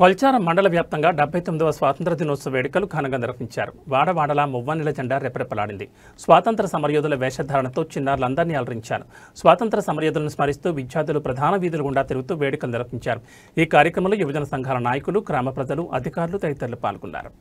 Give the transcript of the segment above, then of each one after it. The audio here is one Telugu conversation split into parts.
కొల్చారం మండల వ్యాప్తంగా 79వ స్వాతంత్ర దినోత్సవ వేడుకలు ఘనంగా నిర్వహించారు. వాడవాడలా మువ్వన్నెల జెండా రెపరెపలాడింది. స్వాతంత్ర సమరయోధుల వేషధారణతో చిన్నారులందరినీ అలరించారు. స్వాతంత్ర సమరయోధులను స్మరిస్తూ విద్యార్థులు ప్రధాన వీధుల గుండా తిరుగుతూ వేడుకలు నిర్వహించారు. ఈ కార్యక్రమంలో యువజన సంఘాల నాయకులు, గ్రామ ప్రజలు, అధికారులు తదితరులు పాల్గొన్నారు.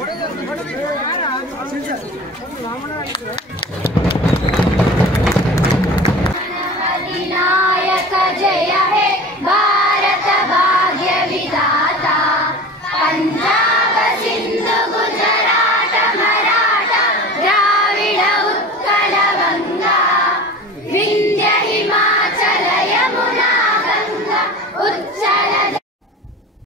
फोटो